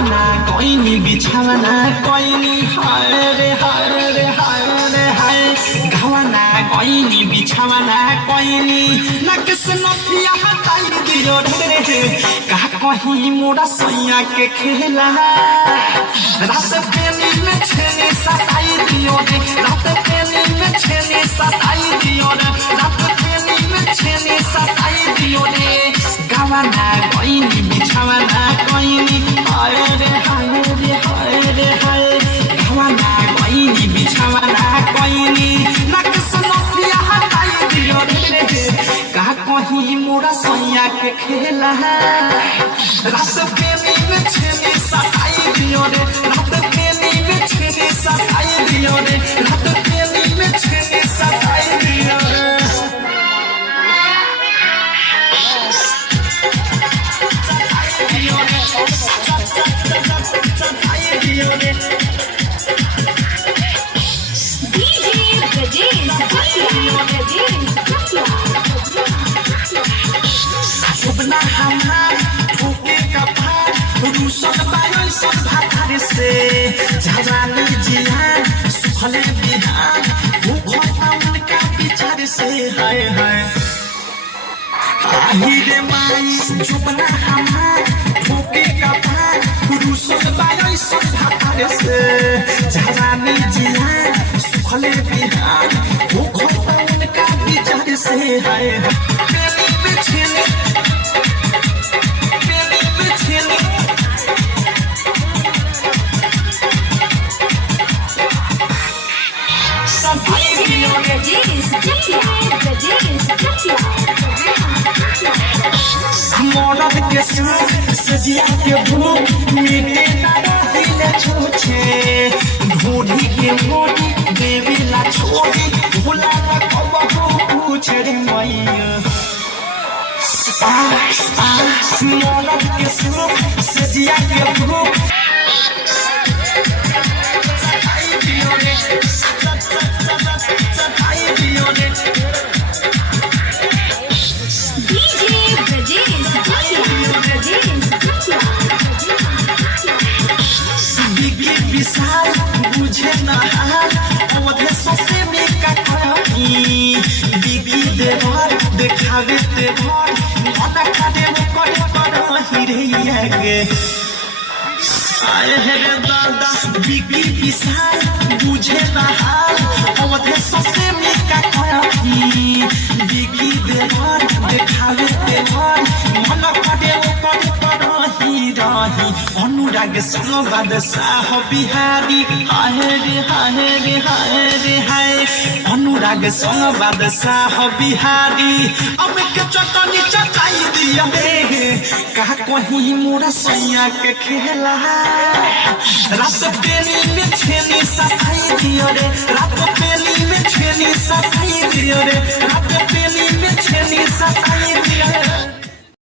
गावाना कोइनी बिछावाना कोइनी हाय रे हाय रे हाय रे हाय गावाना कोइनी बिछावाना कोइनी नकस नथिया हटाई दियो रे का कहीं मोरा सैया के खेला रात पेनी में छेनी सताई दियो रे रात पेनी में छेनी सताई दियो रे रात पेनी में छेनी सताई दियो रे गावाना कोइनी बिछावाना कोइनी हाय रे हाय रे हाय रे हाय गावाना कोइनी बिछावाना कोइनी नकस नथिया हटाई दियो रे का कहीं मोरा सैया के खेला रात पेनी में छेनी सताई दियो रे रात पेनी में छेनी सताई दियो रे रात पेनी में छेनी सताई दियो रे सुबना हमार ठोके कपार रूसन बायो सब भातार से जवानी जिहान सुखले बिहान भूखो पावन का विचार से हाय हाय आही रे माई सुबना हमार ठोके कपार रूसन बायो सब भातार से जवानी जिहान सुखले बिहान भूखो पावन का विचार से हाय मौलत के साथ सजिया के भूख मिटे ना रहिले छूछे ढूंढी के मोटी देवी ला छोड़ी भूला ना कबहू पूछ रे मैया मौलत के साथ सजिया के भूख सताई दियो रे सताई दियो रे विशाल बुझे ना हाल अवधे सोसे में का कहीं दीदी देवर देखावे देवर मना करे वो करे पर हिरैया गे आए है रे दादा बिकी विशाल बुझे ना हाल अवधे सोसे में का कहीं दीदी देवर देखावे देवर मना करे वो करे पर हिरही अनुराग संग बादशाह बिहारी हाय रे हाय रे हाय रे हाय अनुराग संग बादशाह बिहारी अब के चटनी चटाई दिया रे का कहीं मोरा सैया के खेला रात पेनी में छेनी सताई दियो रे रात पेनी में छेनी सताई दियो रे रात पेनी में छेनी सताई